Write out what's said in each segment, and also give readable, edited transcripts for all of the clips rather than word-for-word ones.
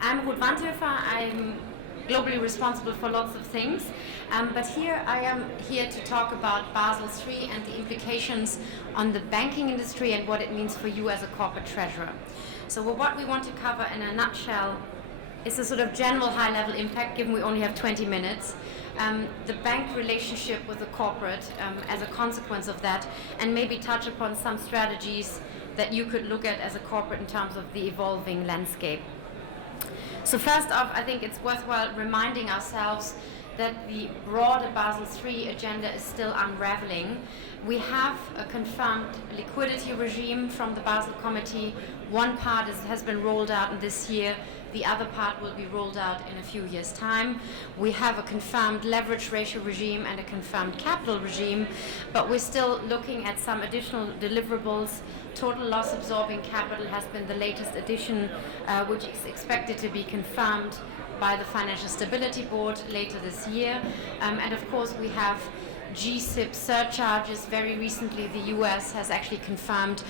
I'm Ruth Wandhöfer. I'm globally responsible for lots of things, but here I am here to talk about Basel III and the implications on the banking industry and what it means for you as a corporate treasurer. So what we want to cover in a nutshell is a sort of general high-level impact, given we only have 20 minutes, the bank relationship with the corporate as a consequence of that, and maybe touch upon some strategies that you could look at as a corporate in terms of the evolving landscape. So first off, I think it's worthwhile reminding ourselves that the broader Basel III agenda is still unraveling. We have a confirmed liquidity regime from the Basel Committee. One part has been rolled out in this year. The other part will be rolled out in a few years' time. We have a confirmed leverage ratio regime and a confirmed capital regime, but we're still looking at some additional deliverables. Total loss absorbing capital has been the latest addition, which is expected to be confirmed by the Financial Stability Board later this year. And of course, we have G-SIB surcharges. Very recently, the US has actually confirmed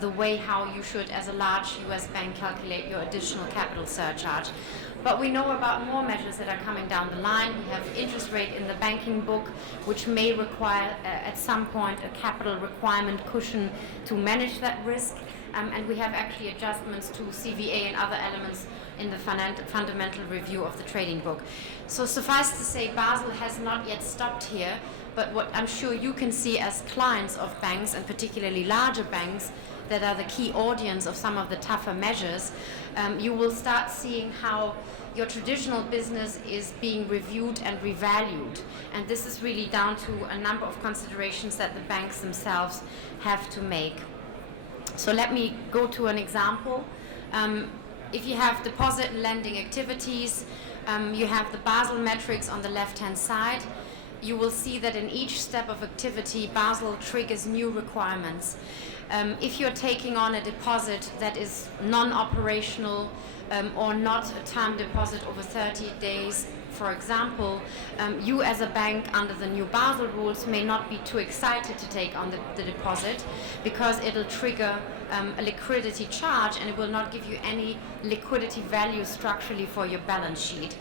the way how you should, as a large US bank, calculate your additional capital surcharge. But we know about more measures that are coming down the line. We have interest rate in the banking book, which may require at some point a capital requirement cushion to manage that risk. And we have actually adjustments to CVA and other elements in the fundamental review of the trading book. So suffice to say, Basel has not yet stopped here, but what I'm sure you can see as clients of banks, and particularly larger banks, that are the key audience of some of the tougher measures, you will start seeing how your traditional business is being reviewed and revalued. And this is really down to a number of considerations that the banks themselves have to make. So let me go to an example. If you have deposit and lending activities, you have the Basel metrics on the left-hand side. You will see that in each step of activity, Basel triggers new requirements. If you're taking on a deposit that is non-operational or not a term deposit over 30 days, for example, you as a bank under the new Basel rules may not be too excited to take on the deposit, because it'll trigger a liquidity charge and it will not give you any liquidity value structurally for your balance sheet.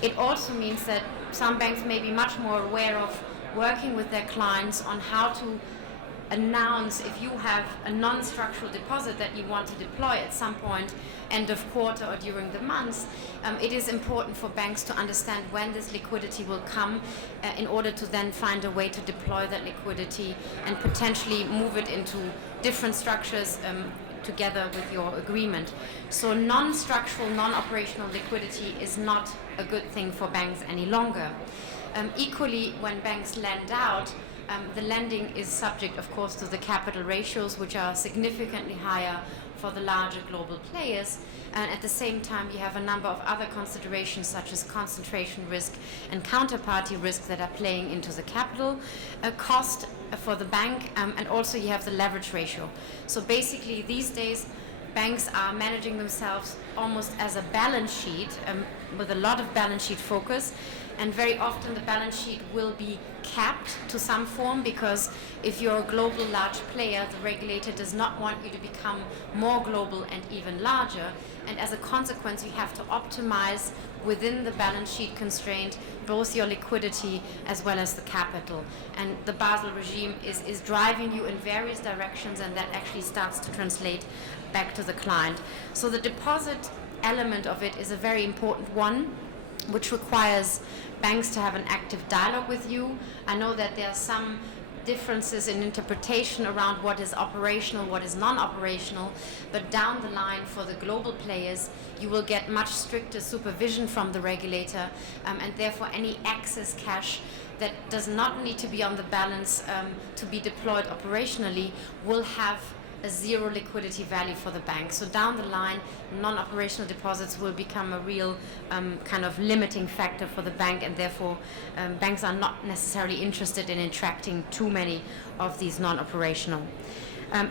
It also means that some banks may be much more aware of working with their clients on how to announce if you have a non-structural deposit that you want to deploy at some point, end of quarter or during the months. It is important for banks to understand when this liquidity will come in order to then find a way to deploy that liquidity and potentially move it into different structures together with your agreement. So non-structural, non-operational liquidity is not a good thing for banks any longer. Equally, when banks lend out, the lending is subject, of course, to the capital ratios, which are significantly higher for the larger global players. And at the same time, you have a number of other considerations, such as concentration risk and counterparty risk, that are playing into the capital cost for the bank. And also you have the leverage ratio. So basically, these days, banks are managing themselves almost as a balance sheet, with a lot of balance sheet focus. And very often the balance sheet will be capped to some form, because if you're a global large player, the regulator does not want you to become more global and even larger. And as a consequence, you have to optimize within the balance sheet constraint both your liquidity as well as the capital. And the Basel regime is driving you in various directions, and that actually starts to translate back to the client. So the deposit element of it is a very important one, which requires banks to have an active dialogue with you. I know that there are some differences in interpretation around what is operational, what is non-operational, but down the line for the global players, you will get much stricter supervision from the regulator, and therefore any excess cash that does not need to be on the balance to be deployed operationally will have a zero liquidity value for the bank. So down the line, non-operational deposits will become a real kind of limiting factor for the bank, and therefore banks are not necessarily interested in attracting too many of these non-operational.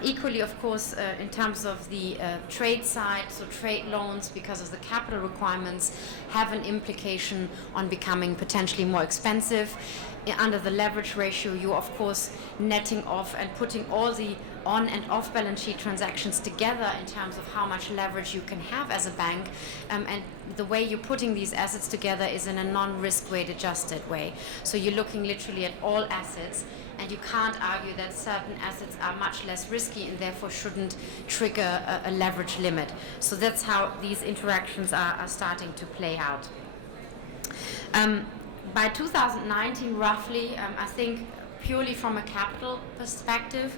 Equally, of course, in terms of the trade side, so trade loans, because of the capital requirements, have an implication on becoming potentially more expensive. Under the leverage ratio, you're of course netting off and putting all the on and off balance sheet transactions together in terms of how much leverage you can have as a bank, and the way you're putting these assets together is in a non-risk weight adjusted way. So you're looking literally at all assets, and you can't argue that certain assets are much less risky and therefore shouldn't trigger a leverage limit. So that's how these interactions are starting to play out. By 2019, roughly, I think purely from a capital perspective,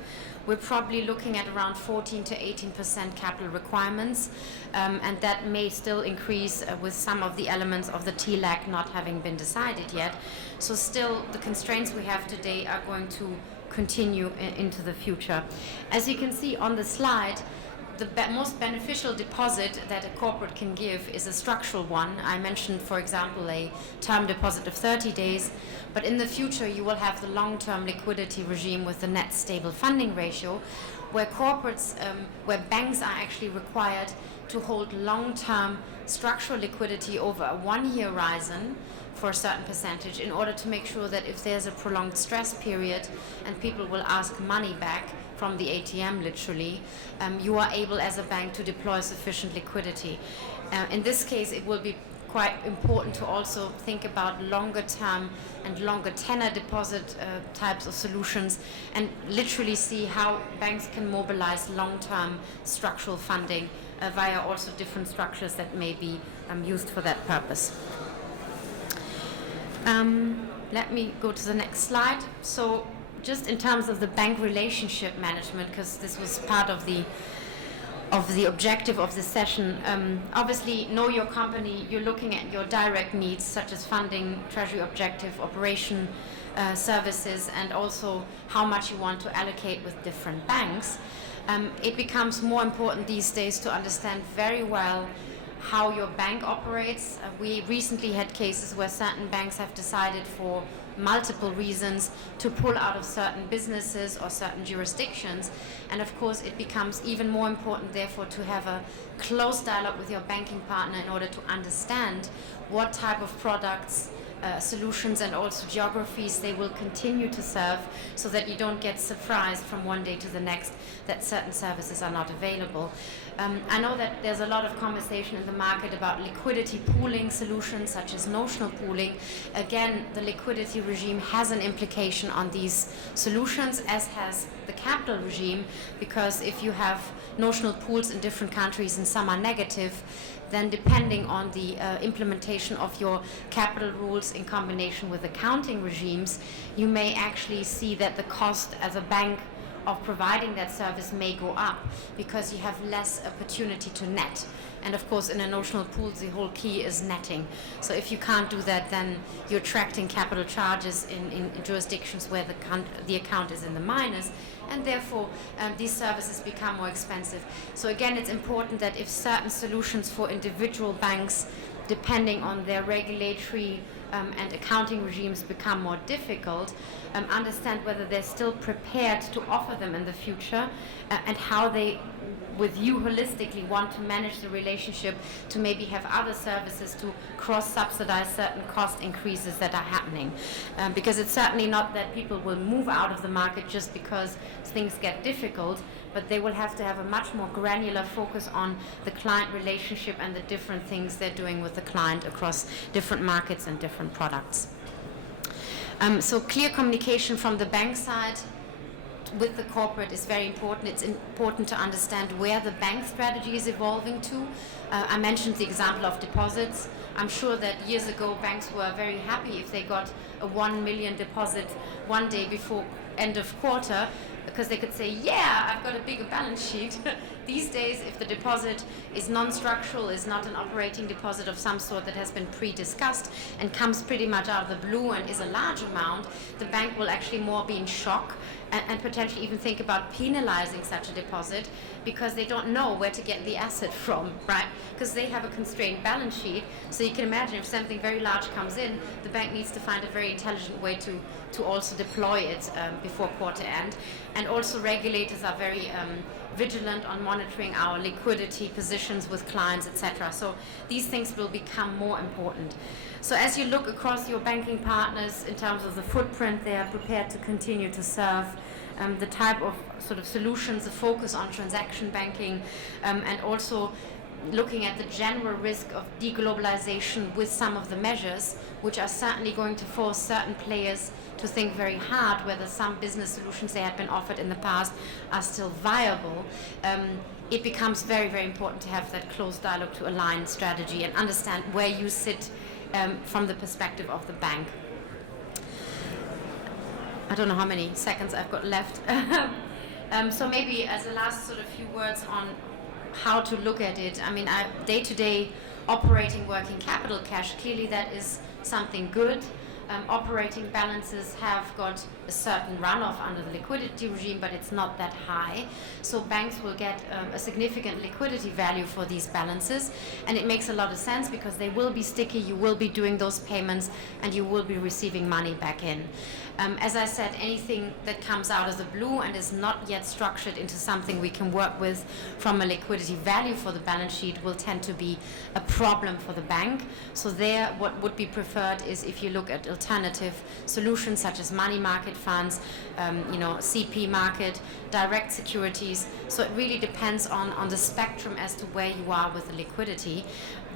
we're probably looking at around 14 to 18% capital requirements, and that may still increase with some of the elements of the TLAC not having been decided yet. So still, the constraints we have today are going to continue into the future. As you can see on the slide, the most beneficial deposit that a corporate can give is a structural one. I mentioned, for example, a term deposit of 30 days, but in the future you will have the long-term liquidity regime with the net stable funding ratio, where corporates, where banks are actually required to hold long-term structural liquidity over a 1-year horizon for a certain percentage in order to make sure that if there's a prolonged stress period and people will ask money back from the ATM literally, you are able as a bank to deploy sufficient liquidity. In this case, it will be quite important to also think about longer term and longer tenor deposit types of solutions, and literally see how banks can mobilize long-term structural funding via also different structures that may be used for that purpose. Let me go to the next slide. So just in terms of the bank relationship management, because this was part of the objective of this session, obviously know your company, you're looking at your direct needs such as funding, treasury objective, operation services, and also how much you want to allocate with different banks. It becomes more important these days to understand very well how your bank operates. We recently had cases where certain banks have decided for multiple reasons to pull out of certain businesses or certain jurisdictions, and of course it becomes even more important therefore to have a close dialogue with your banking partner in order to understand what type of products, solutions, and also geographies they will continue to serve, so that you don't get surprised from one day to the next that certain services are not available. I know that there's a lot of conversation in the market about liquidity pooling solutions such as notional pooling. Again, the liquidity regime has an implication on these solutions, as has the capital regime, because if you have notional pools in different countries and some are negative, then depending on the implementation of your capital rules in combination with accounting regimes, you may actually see that the cost as a bank of providing that service may go up because you have less opportunity to net. And of course, in a notional pool, the whole key is netting. So if you can't do that, then you're attracting capital charges in jurisdictions where the account is in the minus, and therefore these services become more expensive. So again, it's important that if certain solutions for individual banks, depending on their regulatory and accounting regimes, become more difficult, understand whether they're still prepared to offer them in the future, and how they, with you holistically, want to manage the relationship to maybe have other services to cross-subsidize certain cost increases that are happening. Because it's certainly not that people will move out of the market just because things get difficult, but they will have to have a much more granular focus on the client relationship and the different things they're doing with the client across different markets and different products. So clear communication from the bank side with the corporate is very important. It's important to understand where the bank strategy is evolving to. I mentioned the example of deposits. I'm sure that years ago banks were very happy if they got a 1 million deposit one day before end of quarter, because they could say, yeah, I've got a bigger balance sheet. These days, if the deposit is non-structural, is not an operating deposit of some sort that has been pre-discussed and comes pretty much out of the blue and is a large amount, the bank will actually more be in shock and potentially even think about penalizing such a deposit, because they don't know where to get the asset from, right? Because they have a constrained balance sheet. So you can imagine if something very large comes in, the bank needs to find a very intelligent way to also deploy it before quarter end. And also regulators are very vigilant on monitoring our liquidity positions with clients, etc. So these things will become more important. So as you look across your banking partners in terms of the footprint they are prepared to continue to serve, the type of sort of solutions, the focus on transaction banking, and also looking at the general risk of deglobalization with some of the measures, which are certainly going to force certain players to think very hard whether some business solutions they had been offered in the past are still viable. It becomes very, very important to have that close dialogue to align strategy and understand where you sit from the perspective of the bank. I don't know how many seconds I've got left. So maybe as a last sort of few words on how to look at it. I mean, day-to-day operating working capital cash, clearly that is something good. Operating balances have got a certain runoff under the liquidity regime, but it's not that high. So banks will get a significant liquidity value for these balances, and it makes a lot of sense because they will be sticky, you will be doing those payments, and you will be receiving money back in. As I said, anything that comes out of the blue and is not yet structured into something we can work with from a liquidity value for the balance sheet will tend to be a problem for the bank. So there, what would be preferred is if you look at alternative solutions such as money market funds, CP market, direct securities. So it really depends on the spectrum as to where you are with the liquidity.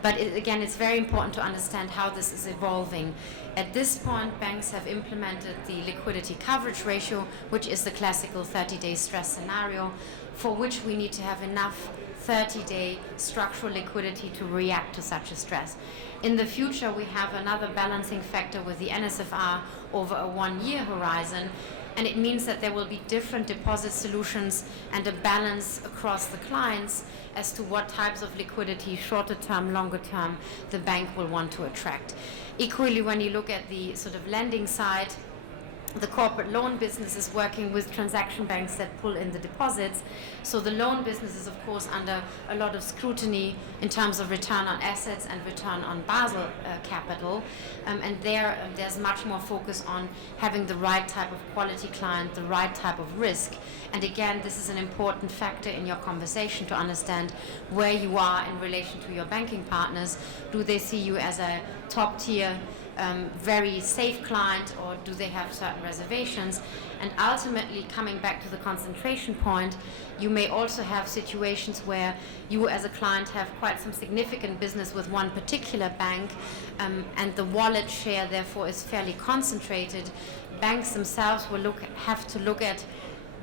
But again, it's very important to understand how this is evolving. At this point, banks have implemented the liquidity coverage ratio, which is the classical 30-day stress scenario, for which we need to have enough 30-day structural liquidity to react to such a stress. In the future, we have another balancing factor with the NSFR over a 1-year horizon, and it means that there will be different deposit solutions and a balance across the clients as to what types of liquidity, shorter term, longer term, the bank will want to attract. Equally, when you look at the sort of lending side, the corporate loan business is working with transaction banks that pull in the deposits. So the loan business is, of course, under a lot of scrutiny in terms of return on assets and return on Basel capital. And there's much more focus on having the right type of quality client, the right type of risk. And again, this is an important factor in your conversation to understand where you are in relation to your banking partners. Do they see you as a top tier very safe client, or do they have certain reservations? And ultimately, coming back to the concentration point, you may also have situations where you as a client have quite some significant business with one particular bank, and the wallet share therefore is fairly concentrated. Banks themselves will have to look at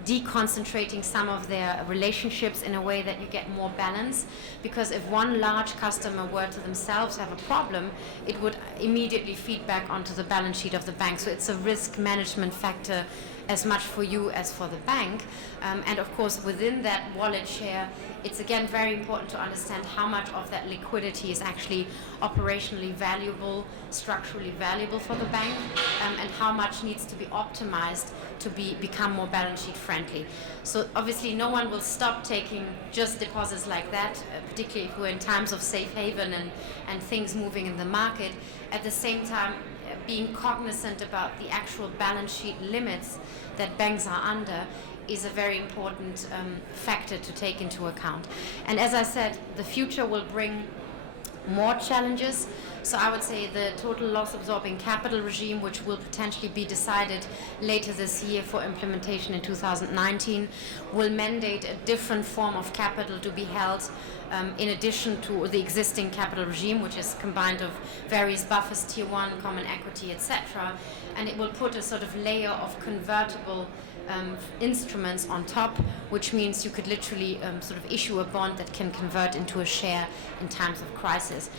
deconcentrating some of their relationships in a way that you get more balance, because if one large customer were to themselves have a problem, it would immediately feed back onto the balance sheet of the bank. So it's a risk management factor as much for you as for the bank. And of course, within that wallet share, it's again very important to understand how much of that liquidity is actually operationally valuable, structurally valuable for the bank, and how much needs to be optimized to become more balance sheet friendly. So obviously no one will stop taking just deposits like that, particularly if we're in times of safe haven and things moving in the market. At the same time, being cognizant about the actual balance sheet limits that banks are under is a very important factor to take into account. And as I said, the future will bring more challenges. So I would say the total loss absorbing capital regime, which will potentially be decided later this year for implementation in 2019, will mandate a different form of capital to be held in addition to the existing capital regime, which is combined of various buffers, tier 1, common equity, etc. And it will put a sort of layer of convertible instruments on top, which means you could literally sort of issue a bond that can convert into a share in times of crisis.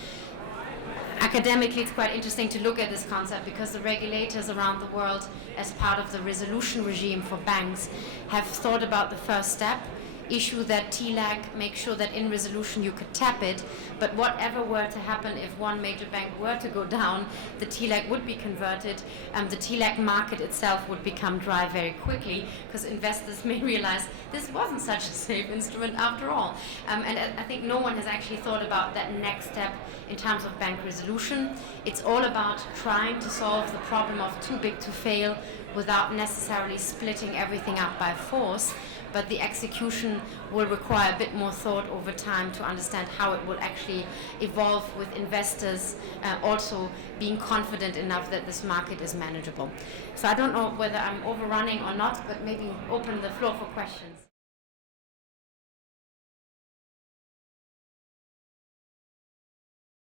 Academically, it's quite interesting to look at this concept because the regulators around the world, as part of the resolution regime for banks, have thought about the first step, issue that TLAC, make sure that in resolution you could tap it, but whatever were to happen if one major bank were to go down, the TLAC would be converted, and the TLAC market itself would become dry very quickly because investors may realize this wasn't such a safe instrument after all. And I think no one has actually thought about that next step in terms of bank resolution. It's all about trying to solve the problem of too big to fail without necessarily splitting everything up by force. but the execution will require a bit more thought over time to understand how it will actually evolve, with investors also being confident enough that this market is manageable. So I don't know whether I'm overrunning or not, but maybe open the floor for questions.